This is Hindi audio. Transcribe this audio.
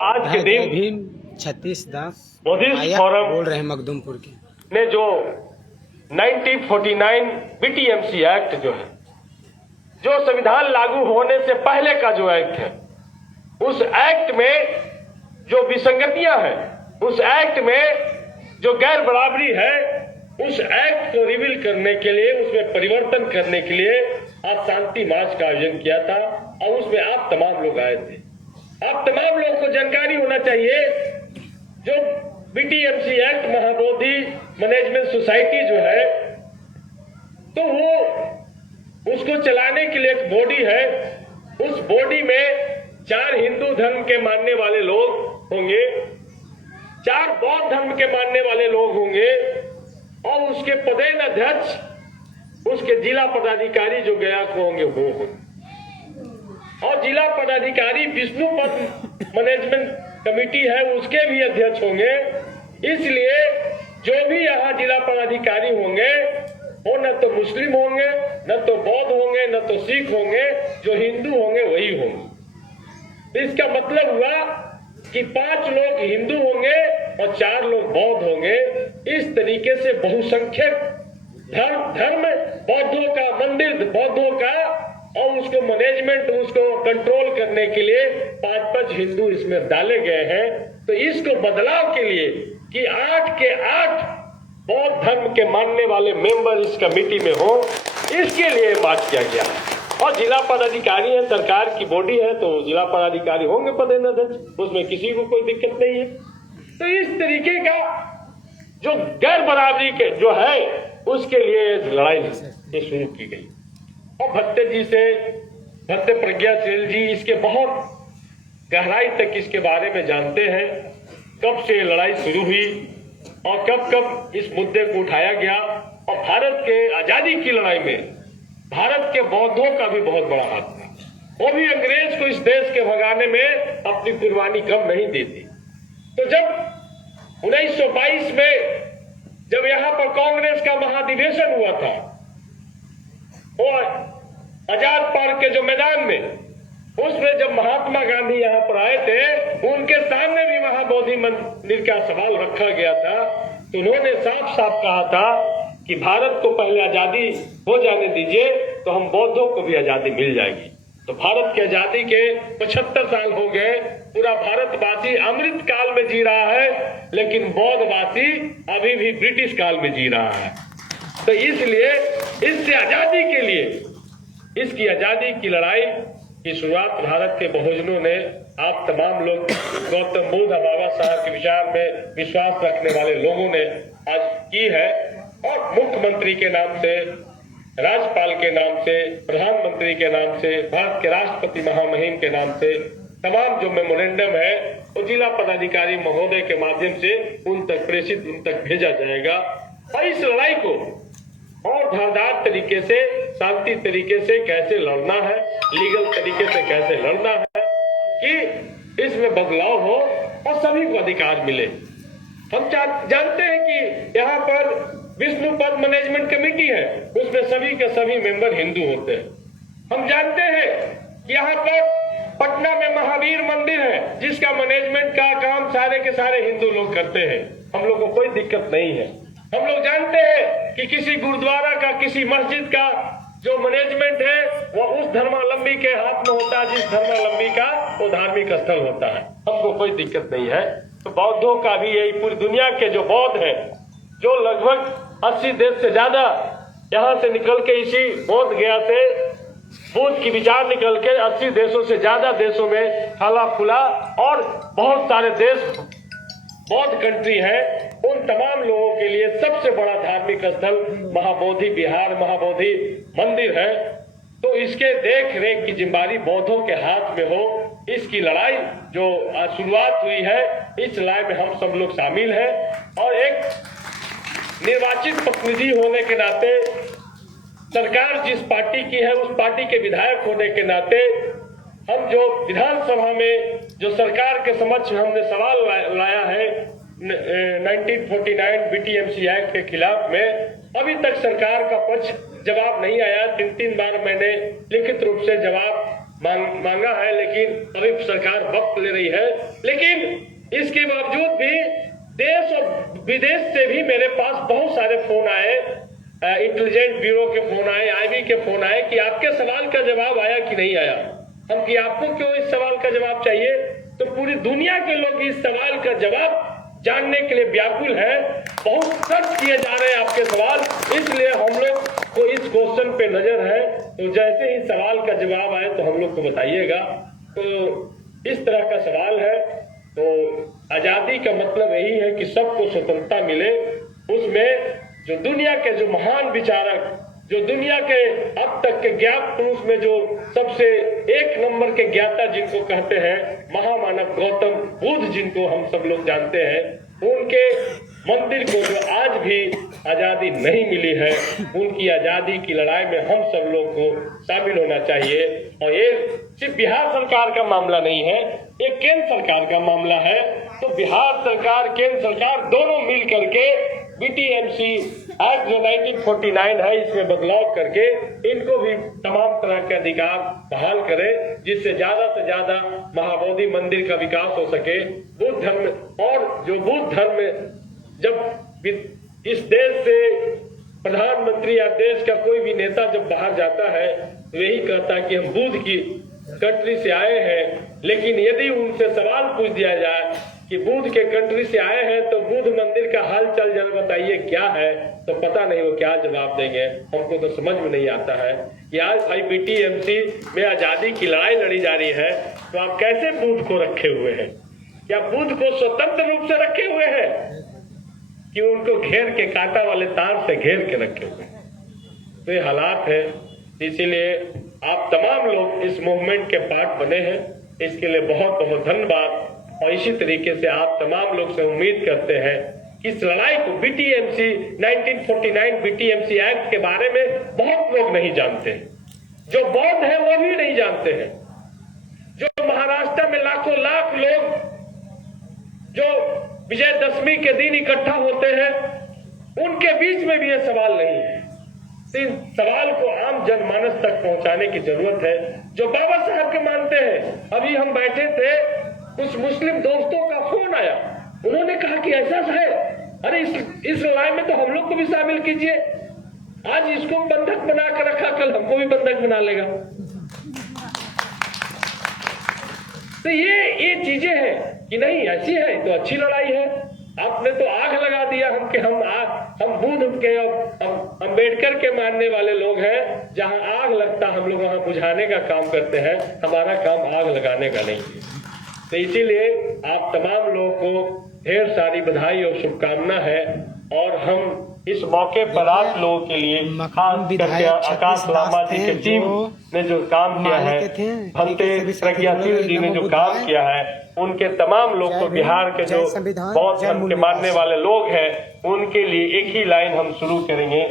आज के दिन भीम 36 दास बुद्धिस्ट फोरम बोल रहे हैं मखदूमपुर के ने जो 1949 बीटीएमसी एक्ट जो है, जो संविधान लागू होने से पहले का जो एक्ट है, उस एक्ट में जो विसंगतियां हैं, उस एक्ट में जो गैर बराबरी है, उस एक्ट को रिवील करने के लिए, उसमें परिवर्तन करने के लिए आज शांति मार्च का आयोजन किया था और उसमें आप तमाम लोग आए थे। आप तमाम लोग को जानकारी होना चाहिए, जो BTMC act Mahabodhi management society जो है, तो वो उसको चलाने के लिए एक बॉडी है। उस बॉडी में 4 हिंदू धर्म के मानने वाले लोग होंगे, 4 बौद्ध धर्म के मानने वाले लोग होंगे और उसके पदेन अध्यक्ष, उसके जिला पदाधिकारी जो गया को होंगे वो होंगे और जिला पदाधिकारी विष्णु पद मैनेजमेंट कमेटी है उसके भी अध्यक्ष होंगे। इसलिए जो भी यहाँ जिला पदाधिकारी होंगे वो न तो मुस्लिम होंगे, न तो बौद्ध होंगे, न तो सिख होंगे, जो हिंदू होंगे वही होंगे। इसका मतलब हुआ कि 5 लोग हिंदू होंगे और 4 लोग बौद्ध होंगे। इस तरीके से बहुसंख्यक धर्म बौद्धों का, मंदिर बौद्धों का, और उसको मैनेजमेंट, उसको कंट्रोल करने के लिए 5-5 हिंदू इसमें डाले गए हैं। तो इसको बदलाव के लिए कि 8 के 8 बौद्ध धर्म के मानने वाले मेंबर इस कमेटी में हो, इसके लिए बात किया गया। और जिला पदाधिकारी है, सरकार की बॉडी है, तो जिला पदाधिकारी होंगे पदेन अध्यक्ष, उसमें किसी को कोई दिक्कत नहीं है। तो इस तरीके का जो गैर बराबरी के जो है, उसके लिए लड़ाई शुरू की गई। और भट्टे प्रज्ञाशील जी इसके बहुत गहराई तक इसके बारे में जानते हैं, कब से लड़ाई शुरू हुई और कब कब इस मुद्दे को उठाया गया। और भारत के आजादी की लड़ाई में भारत के बौद्धों का भी बहुत बड़ा हाथ था। वो भी अंग्रेज को इस देश के भगाने में अपनी कुर्बानी कम नहीं देती। तो जब 1922 में जब यहाँ पर कांग्रेस का महाधिवेशन हुआ था और आजाद पार्क के जो मैदान में, उसमें जब महात्मा गांधी यहाँ पर आए थे, उनके सामने भी महाबोधि मंदिर का सवाल रखा गया था। तो उन्होंने साफ साफ कहा था कि भारत को पहले आजादी हो जाने दीजिए, तो हम बौद्धों को भी आजादी मिल जाएगी। तो भारत की आजादी के 75 साल हो गए, पूरा भारतवासी अमृत काल में जी रहा है, लेकिन बौद्धवासी अभी भी ब्रिटिश काल में जी रहा है। तो इसलिए इससे आजादी के लिए, इसकी आजादी की लड़ाई की शुरुआत भारत के बहुजनों ने, आप तमाम लोग, गौतम बुद्ध बाबा साहब के विचार में विश्वास रखने वाले लोगों ने आज की है। और मुख्यमंत्री के नाम से, राज्यपाल के नाम से, प्रधानमंत्री के नाम से, भारत के राष्ट्रपति महामहिम के नाम से तमाम जो मेमोरेंडम है वो जिला पदाधिकारी महोदय के माध्यम से उन तक प्रेषित, उन तक भेजा जाएगा। और इस लड़ाई को और धारदार तरीके से, शांति तरीके से कैसे लड़ना है, लीगल तरीके से कैसे लड़ना है कि इसमें बदलाव हो और सभी को अधिकार मिले। हम जानते हैं कि यहाँ पर विष्णु पद मैनेजमेंट कमेटी है, उसमें सभी के सभी मेंबर हिंदू होते हैं। हम जानते हैं कि यहाँ पर पटना में महावीर मंदिर है, जिसका मैनेजमेंट का काम सारे के सारे हिंदू लोग करते हैं। हम लोग को कोई दिक्कत नहीं है। हम लोग जानते हैं कि किसी गुरुद्वारा का, किसी मस्जिद का जो मैनेजमेंट है वो उस धर्मावलंबी के हाथ में होता है, जिस धर्मावलंबी का वो धार्मिक स्थल होता है। हमको कोई दिक्कत नहीं है। तो बौद्धों का भी यही, पूरी दुनिया के जो बौद्ध हैं, जो लगभग 80 देश से ज्यादा यहाँ से निकल के, इसी बोध गया से बुद्ध की विचार निकल के 80 देशों से ज्यादा देशों में फला फूला और बहुत सारे देश बौद्ध कंट्री है। उन तमाम लोगों के लिए सबसे बड़ा धार्मिक स्थल महाबोधि विहार, महाबोधि मंदिर है। तो इसके देख रेख की जिम्मेदारी बौद्धों के हाथ में हो। इसकी लड़ाई जो शुरुआत हुई है, इस लड़ाई में हम सब लोग शामिल हैं। और एक निर्वाचित प्रतिनिधि होने के नाते, सरकार जिस पार्टी की है उस पार्टी के विधायक होने के नाते, हम जो विधानसभा में जो सरकार के समक्ष हमने सवाल लाया है 1949 बीटीएमसी एक्ट के खिलाफ में, अभी तक सरकार का पक्ष जवाब नहीं आया। 3 बार मैंने लिखित रूप से जवाब मांगा है, लेकिन अभी सरकार वक्त ले रही है। लेकिन इसके बावजूद भी देश और विदेश से भी मेरे पास बहुत सारे फोन आए, इंटेलिजेंस ब्यूरो के फोन आए, आईबी के फोन आए कि आपके सवाल का जवाब आया कि नहीं आया। हम कि आपको क्यों इस सवाल का जवाब चाहिए? तो पूरी दुनिया के लोग इस सवाल का जवाब जानने के लिए व्याकुल है। बहुत सर्च किए जा रहे हैं आपके सवाल, इसलिए हम लोग को इस क्वेश्चन पे नजर है। तो जैसे ही सवाल का जवाब आए तो हम लोग को बताइएगा। तो इस तरह का सवाल है। तो आजादी का मतलब यही है कि सबको स्वतंत्रता मिले। उसमें जो दुनिया के जो महान विचारक, जो दुनिया के अब तक के ज्ञात पुरुष में जो सबसे एक नंबर के ज्ञाता जिनको कहते हैं, महामानव गौतम बुद्ध जिनको हम सब लोग जानते हैं, उनके मंदिर को जो आज भी आजादी नहीं मिली है, उनकी आजादी की लड़ाई में हम सब लोग को शामिल होना चाहिए। और ये सिर्फ बिहार सरकार का मामला नहीं है, ये केंद्र सरकार का मामला है। तो बिहार सरकार, केंद्र सरकार दोनों मिल करके बीटीएमसी एक्ट जो 1949 है, इसमें बदलाव करके इनको भी तमाम तरह के अधिकार बहाल करे, जिससे ज्यादा से ज्यादा महाबोधि मंदिर का विकास हो सके। बुद्ध धर्म, और जो बुद्ध धर्म, जब इस देश से प्रधानमंत्री या देश का कोई भी नेता जब बाहर जाता है तो यही कहता है कि हम बुद्ध की कंट्री से आए हैं। लेकिन यदि उनसे सवाल पूछ दिया जाए कि बुद्ध के कंट्री से आए हैं तो बुद्ध मंदिर का हाल चाल जरा बताइए क्या है, तो पता नहीं वो क्या जवाब देंगे। हमको तो समझ में नहीं आता है कि आज भाई बीटीएमसी में आजादी की लड़ाई लड़ी जा रही है, तो आप कैसे बुद्ध को रखे हुए हैं? क्या बुद्ध को स्वतंत्र रूप से रखे हुए हैं कि उनको घेर के, कांटा वाले तार से घेर के रखे हुए हैं? तो ये हालात है। इसीलिए आप तमाम लोग इस मूवमेंट के पार्ट बने हैं, इसके लिए बहुत बहुत धन्यवाद। और इसी तरीके से आप तमाम लोग से उम्मीद करते हैं कि इस लड़ाई को, बीटीएमसी 1949 बीटीएमसी एक्ट के बारे में बहुत लोग नहीं जानते हैं, जो बौद्ध हैं वो भी नहीं जानते हैं, जो महाराष्ट्र में लाखों लाख लोग जो विजयदशमी के दिन इकट्ठा होते हैं, उनके बीच में भी ये सवाल नहीं है। इस सवाल को आम जनमानस तक पहुंचाने की जरूरत है, जो बाबा साहब के मानते हैं। अभी हम बैठे थे, कुछ मुस्लिम दोस्तों का फोन आया, उन्होंने कहा कि ऐसा है, अरे इस लड़ाई में तो हम लोग को भी शामिल कीजिए। आज इसको बंधक बना कर रखा, कल हमको भी बंधक बना लेगा। तो ये चीजें हैं कि नहीं, ऐसी है तो अच्छी लड़ाई है। आपने तो आग लगा दिया हम के, हम बुद्ध के, अम्बेडकर के मानने वाले लोग हैं। जहां आग लगता हम लोग वहां बुझाने का काम करते हैं, हमारा काम आग लगाने का नहीं है। तो इसीलिए आप तमाम लोगों को ढेर सारी बधाई और शुभकामना है। और हम इस मौके पर आप लोगों के लिए खास करके आकाश लामा जी के टीम ने जो काम किया है, भंते प्रज्ञाशील जी ने जो काम किया है, उनके तमाम लोग को, बिहार के जो बौद्ध धर्म के मानने वाले लोग हैं, उनके लिए एक ही लाइन हम शुरू करेंगे।